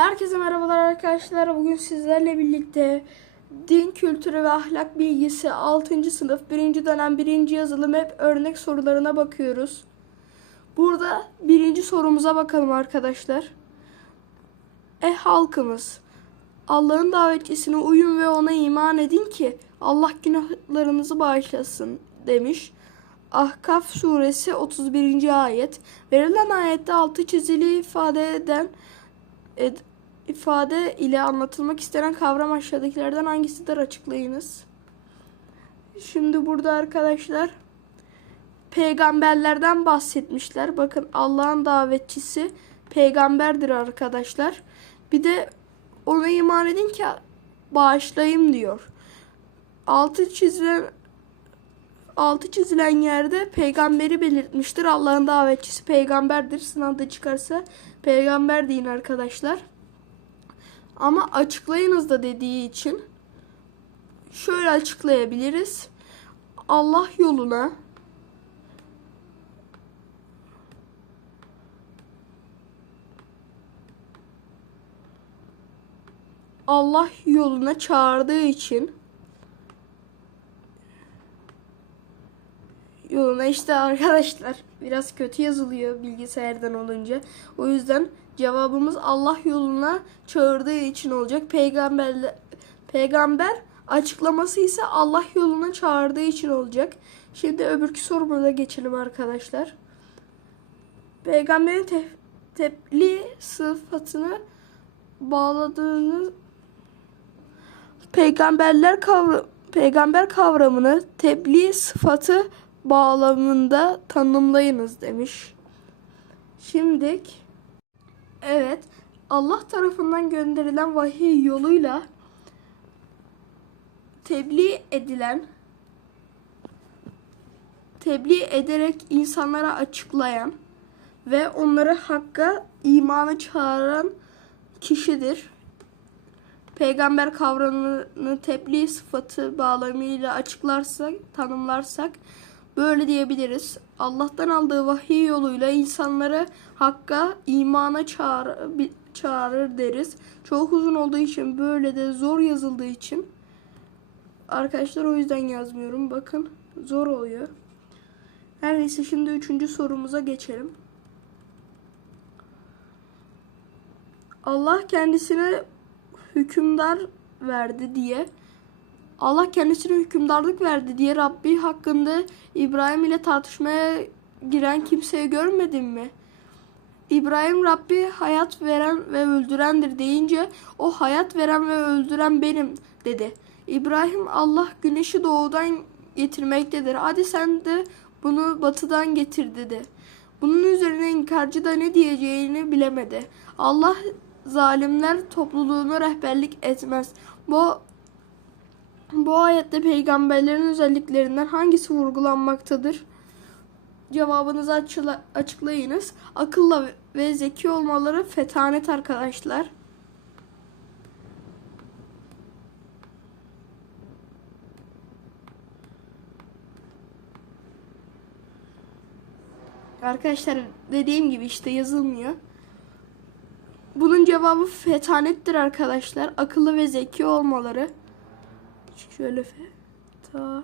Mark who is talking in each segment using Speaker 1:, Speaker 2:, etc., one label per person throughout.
Speaker 1: Herkese merhabalar arkadaşlar. Bugün sizlerle birlikte din kültürü ve ahlak bilgisi 6. sınıf 1. dönem 1. yazılım hep örnek sorularına bakıyoruz. Burada birinci sorumuza bakalım arkadaşlar. E halkımız Allah'ın davetçisine uyun ve ona iman edin ki Allah günahlarınızı bağışlasın demiş. Ahkaf suresi 31. ayet. Verilen ayette altı çizili ifade eden ed- ifade ile anlatılmak istenen kavram aşağıdakilerden hangisidir açıklayınız. Şimdi burada arkadaşlar peygamberlerden bahsetmişler. Bakın Allah'ın davetçisi peygamberdir arkadaşlar. Bir de ona iman edin ki bağışlayayım diyor. Altı çizilen altı çizilen yerde peygamberi belirtmiştir. Allah'ın davetçisi peygamberdir. Sınavda çıkarsa peygamber deyin arkadaşlar. Ama açıklayınız da dediği için şöyle açıklayabiliriz. Allah yoluna Allah yoluna çağırdığı için yoluna işte arkadaşlar biraz kötü yazılıyor bilgisayardan olunca. O yüzden cevabımız Allah yoluna çağırdığı için olacak. Peygamber peygamber açıklaması ise Allah yoluna çağırdığı için olacak. Şimdi öbürkü sorumuza geçelim arkadaşlar. Peygamberin te- tebliğ sıfatını bağladığını peygamberler kavra peygamber kavramını tebliğ sıfatı bağlamında tanımlayınız demiş. Şimdi evet Allah tarafından gönderilen vahiy yoluyla tebliğ edilen tebliğ ederek insanlara açıklayan ve onları hakka imana çağıran kişidir. Peygamber kavramını tebliğ sıfatı bağlamıyla açıklarsak, tanımlarsak böyle diyebiliriz. Allah'tan aldığı vahiy yoluyla insanları hakka, imana çağır, çağırır deriz. Çok uzun olduğu için böyle de zor yazıldığı için arkadaşlar o yüzden yazmıyorum. Bakın zor oluyor. Her neyse şimdi üçüncü sorumuza geçelim. Allah kendisine hükümdar verdi diye Allah kendisine hükümdarlık verdi diye Rabbi hakkında İbrahim ile tartışmaya giren kimseyi görmedin mi? İbrahim Rabbi hayat veren ve öldürendir deyince o hayat veren ve öldüren benim dedi. İbrahim Allah güneşi doğudan getirmektedir. Hadi sen de bunu batıdan getir dedi. Bunun üzerine inkarcı da ne diyeceğini bilemedi. Allah zalimler topluluğuna rehberlik etmez. Bu bu ayette peygamberlerin özelliklerinden hangisi vurgulanmaktadır? Cevabınızı açıla, açıklayınız. Akılla ve zeki olmaları fetanet arkadaşlar. Arkadaşlar dediğim gibi işte yazılmıyor. Bunun cevabı fetanettir arkadaşlar. Akıllı ve zeki olmaları. Şöyle feta.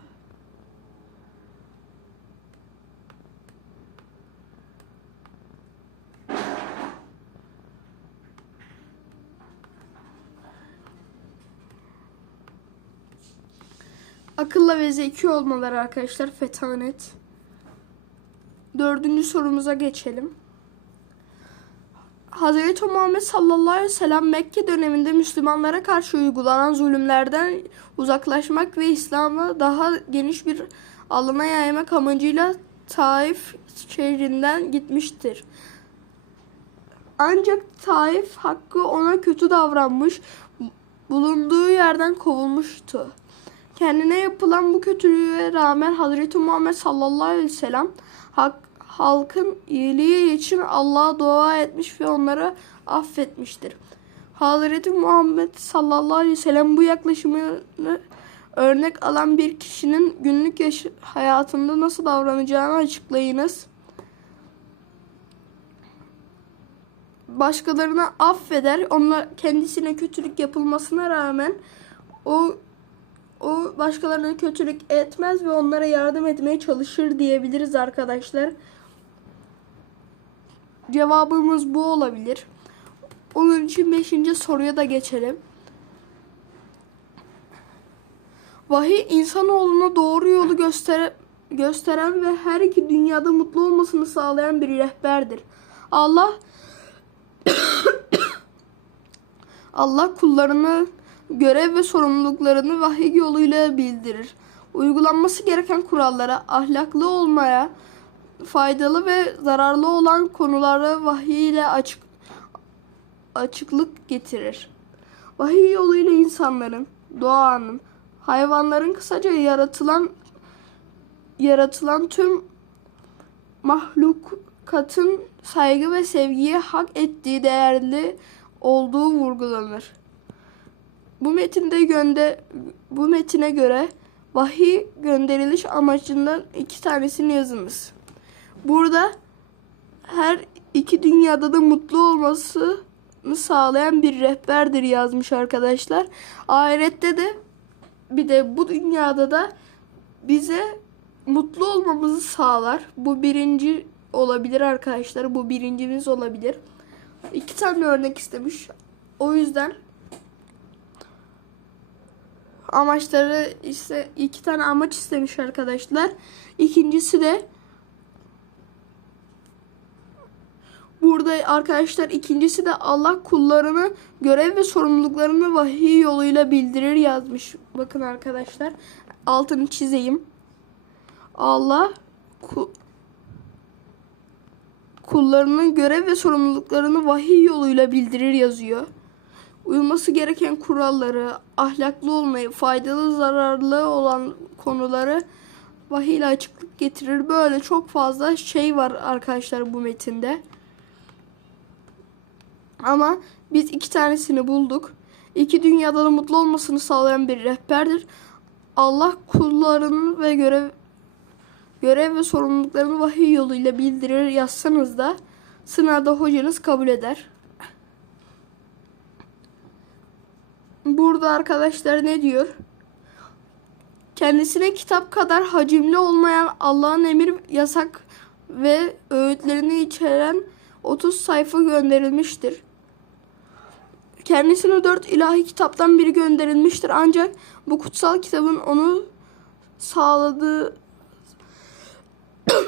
Speaker 1: Akıllı ve zeki olmaları arkadaşlar fetanet. Dördüncü sorumuza geçelim. Hazreti Muhammed sallallahu aleyhi ve sellem Mekke döneminde Müslümanlara karşı uygulanan zulümlerden uzaklaşmak ve İslam'ı daha geniş bir alana yaymak amacıyla Taif şehrinden gitmiştir. Ancak Taif hakkı ona kötü davranmış, bulunduğu yerden kovulmuştu. Kendine yapılan bu kötülüğe rağmen Hazreti Muhammed sallallahu aleyhi ve sellem hak, halkın iyiliği için Allah'a dua etmiş ve onları affetmiştir. Hazreti Muhammed sallallahu aleyhi ve sellem bu yaklaşımını örnek alan bir kişinin günlük hayatında nasıl davranacağını açıklayınız. başkalarına affeder. Onlar kendisine kötülük yapılmasına rağmen o o başkalarına kötülük etmez ve onlara yardım etmeye çalışır diyebiliriz arkadaşlar. Cevabımız bu olabilir. Onun için 5. soruya da geçelim. Vahiy insanoğluna doğru yolu göster gösteren ve her iki dünyada mutlu olmasını sağlayan bir rehberdir. Allah Allah kullarını görev ve sorumluluklarını vahiy yoluyla bildirir. Uygulanması gereken kurallara, ahlaklı olmaya, faydalı ve zararlı olan konulara vahiy ile açık açıklık getirir. Vahiy yoluyla insanların, doğanın, hayvanların kısaca yaratılan yaratılan tüm mahlukatın saygı ve sevgiye hak ettiği değerli olduğu vurgulanır. Bu metinde gönde bu metine göre vahiy gönderiliş amacından iki tanesini yazınız. Burada her iki dünyada da mutlu olmasını sağlayan bir rehberdir yazmış arkadaşlar. Ahirette de bir de bu dünyada da bize mutlu olmamızı sağlar. Bu birinci olabilir arkadaşlar. Bu birincimiz olabilir. İki tane örnek istemiş. O yüzden amaçları ise iki tane amaç istemiş arkadaşlar. İkincisi de Burada arkadaşlar ikincisi de Allah kullarını görev ve sorumluluklarını vahiy yoluyla bildirir yazmış. Bakın arkadaşlar altını çizeyim. Allah ku, kullarının görev ve sorumluluklarını vahiy yoluyla bildirir yazıyor. Uyulması gereken kuralları, ahlaklı olmayı, faydalı zararlı olan konuları vahiy ile açıklık getirir. Böyle çok fazla şey var arkadaşlar bu metinde. Ama biz iki tanesini bulduk. İki dünyada da mutlu olmasını sağlayan bir rehberdir. Allah kullarının ve görev görev ve sorumluluklarını vahiy yoluyla bildirir yazsanız da sınavda hocanız kabul eder. Burada arkadaşlar ne diyor? Kendisine kitap kadar hacimli olmayan Allah'ın emir, yasak ve öğütlerini içeren 30 sayfa gönderilmiştir. Kendisine dört ilahi kitaptan biri gönderilmiştir ancak bu kutsal kitabın onu sağladığı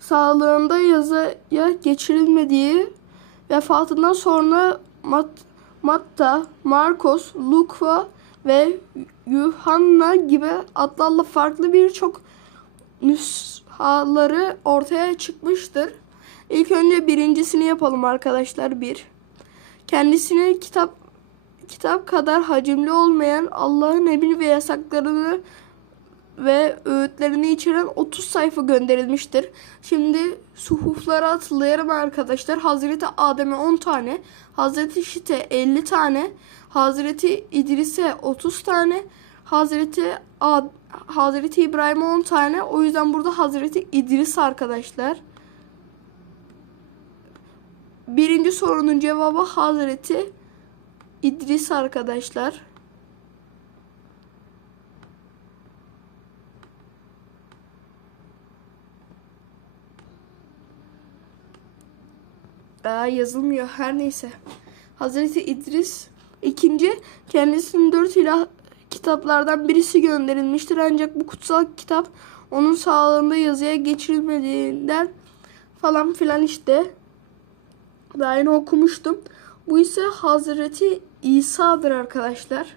Speaker 1: sağlığında yazıya geçirilmediği vefatından sonra Mat, Matta, Markos, Luka ve Yuhanna gibi adlarla farklı birçok nüshaları ortaya çıkmıştır. İlk önce birincisini yapalım arkadaşlar. Bir. Kendisine kitap kitap kadar hacimli olmayan Allah'ın emir ve yasaklarını ve öğütlerini içeren 30 sayfa gönderilmiştir. Şimdi suhuflara atlayalım arkadaşlar. Hazreti Adem'e 10 tane, Hazreti Şit'e 50 tane, Hazreti İdris'e 30 tane, Hazreti Ad Hazreti İbrahim'e 10 tane. O yüzden burada Hazreti İdris arkadaşlar. Birinci sorunun cevabı Hazreti İdris arkadaşlar. Aa, yazılmıyor her neyse. Hazreti İdris ikinci kendisinin dört ilah kitaplardan birisi gönderilmiştir ancak bu kutsal kitap onun sağlığında yazıya geçirilmediğinden falan filan işte. Daha yeni okumuştum. Bu ise Hazreti İsa'dır arkadaşlar.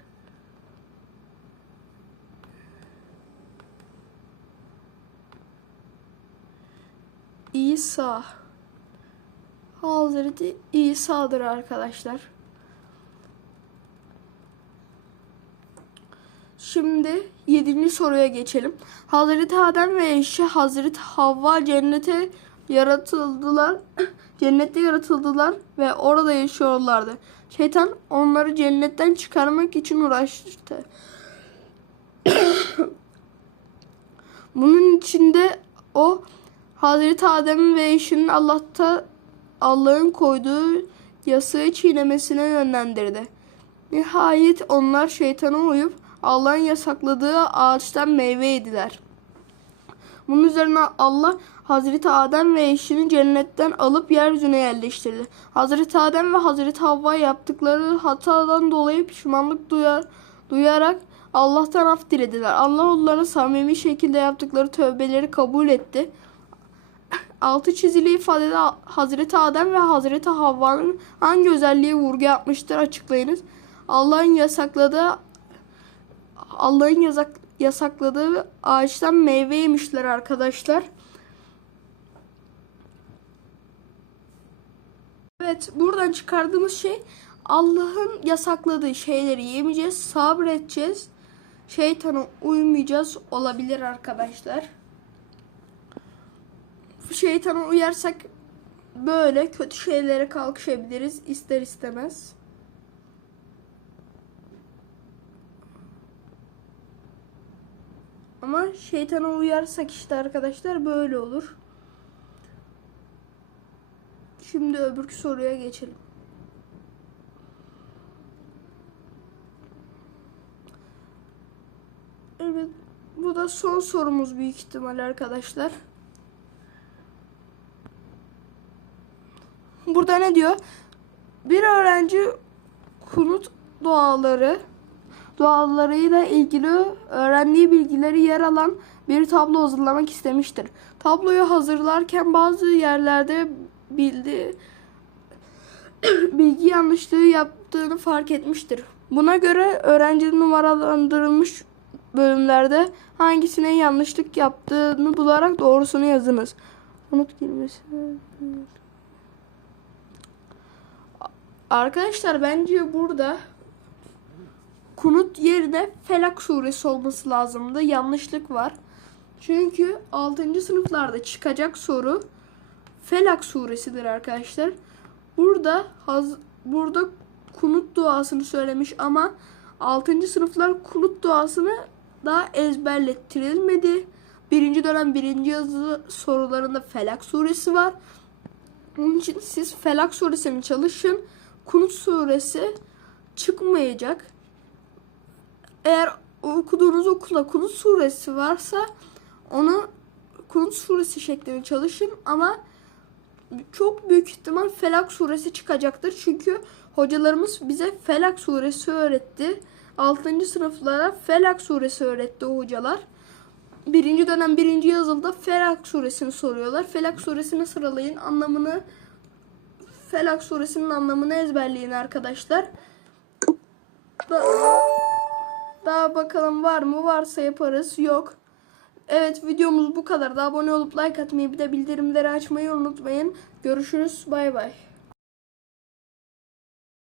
Speaker 1: İsa. Hazreti İsa'dır arkadaşlar. Şimdi yedinci soruya geçelim. Hazreti Adem ve eşi Hazreti Havva cennete yaratıldılar. Cennette yaratıldılar ve orada yaşıyorlardı. Şeytan onları cennetten çıkarmak için uğraştı. Bunun içinde o Hazreti Adem ve eşinin Allah'ta Allah'ın koyduğu yasağı çiğnemesine yönlendirdi. Nihayet onlar şeytana uyup Allah'ın yasakladığı ağaçtan meyve yediler. Bunun üzerine Allah Hazreti Adem ve eşini cennetten alıp yeryüzüne yerleştirdi. Hazreti Adem ve Hazreti Havva yaptıkları hatadan dolayı pişmanlık duyar, duyarak Allah'tan af dilediler. Allah onların samimi şekilde yaptıkları tövbeleri kabul etti. Altı çizili ifadede Hazreti Adem ve Hazreti Havva'nın hangi özelliğe vurgu yapmıştır açıklayınız. Allah'ın yasakladığı Allah'ın yasak, yasakladığı ağaçtan meyve yemişler arkadaşlar. Evet buradan çıkardığımız şey Allah'ın yasakladığı şeyleri yemeyeceğiz, sabredeceğiz. Şeytana uymayacağız olabilir arkadaşlar. Şeytana uyarsak böyle kötü şeylere kalkışabiliriz ister istemez. Ama şeytana uyarsak işte arkadaşlar böyle olur. Şimdi öbür soruya geçelim. Evet, bu da son sorumuz büyük ihtimal arkadaşlar. Burada ne diyor? Bir öğrenci kunut duaları dualarıyla ilgili öğrendiği bilgileri yer alan bir tablo hazırlamak istemiştir. Tabloyu hazırlarken bazı yerlerde bildi bilgi yanlışlığı yaptığını fark etmiştir. Buna göre öğrencinin numaralandırılmış bölümlerde hangisine yanlışlık yaptığını bularak doğrusunu yazınız. Unut girmesi. Arkadaşlar bence burada kunut yerine Felak suresi olması lazımdı. Yanlışlık var. Çünkü 6. sınıflarda çıkacak soru Felak suresidir arkadaşlar. Burada haz, burada kunut duasını söylemiş ama 6. sınıflar kunut duasını daha ezberlettirilmedi. Birinci dönem birinci yazı sorularında Felak suresi var. Onun için siz Felak suresini çalışın. Kunut suresi çıkmayacak. Eğer okuduğunuz okulda Kunut suresi varsa onu Kunut suresi şeklinde çalışın ama çok büyük ihtimal Felak suresi çıkacaktır. Çünkü hocalarımız bize Felak suresi öğretti. 6. sınıflara Felak suresi öğretti o hocalar. Birinci dönem birinci yazılda Felak suresini soruyorlar. Felak suresini sıralayın. Anlamını Felak suresinin anlamını ezberleyin arkadaşlar. Daha, daha bakalım var mı? Varsa yaparız. Yok. Evet videomuz bu kadar. Da abone olup like atmayı bir de bildirimleri açmayı unutmayın. Görüşürüz. Bay bay.